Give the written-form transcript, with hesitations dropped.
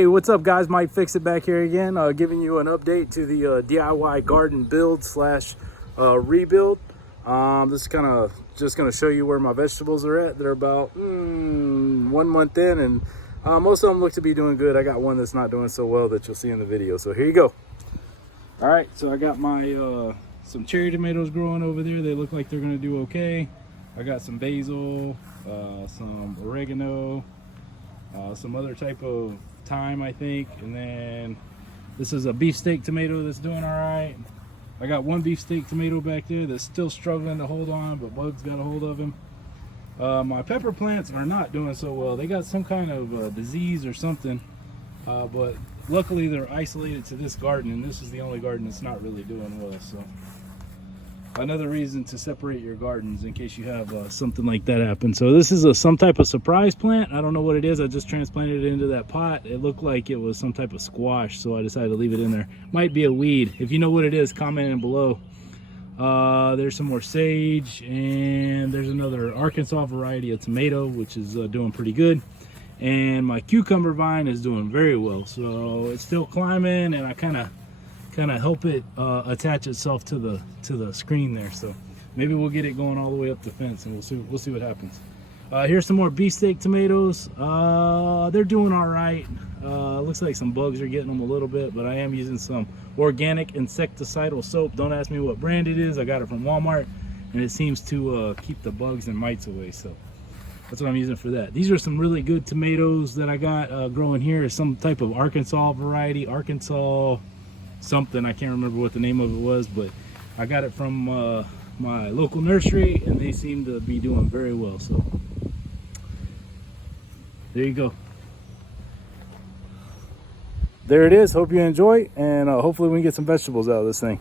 Hey, what's up guys? Mike Fix It back here again, giving you an update to the DIY garden build slash rebuild. This is kind of just going to show you where my vegetables are at. They're about 1 month in, and most of them look to be doing good. I got one that's not doing so well that you'll see in the video, so here you go. All right, so I got my some cherry tomatoes growing over there. They look like they're going to do okay. I got some basil, some oregano, some other type of thyme, I think, and then this is a beefsteak tomato that's doing all right. I got one beefsteak tomato back there that's still struggling to hold on, but bugs got a hold of him. My pepper plants are not doing so well. They got some kind of disease or something, but luckily they're isolated to this garden, and this is the only garden that's not really doing well. So another reason to separate your gardens in case you have something like that happen. So this is some type of surprise plant. I don't know what it is. I just transplanted it into that pot. It looked like it was some type of squash, so I decided to leave it in there. Might be a weed. If you know what it is, comment in below. There's some more sage, and there's another Arkansas variety of tomato, which is doing pretty good. And my cucumber vine is doing very well. So it's still climbing, and I kind of help it attach itself to the screen there. So maybe we'll get it going all the way up the fence, and we'll see what happens. Here's some more beefsteak tomatoes. They're doing all right. Looks like some bugs are getting them a little bit, but I am using some organic insecticidal soap. Don't ask me what brand it is. I got it from Walmart, and it seems to keep the bugs and mites away. So that's what I'm using for that. These are some really good tomatoes that I got growing here. Some type of Arkansas variety, Arkansas something, I can't remember what the name of it was, but I got it from my local nursery, and they seem to be doing very well. So there you go. There it is. Hope you enjoy, and hopefully we can get some vegetables out of this thing.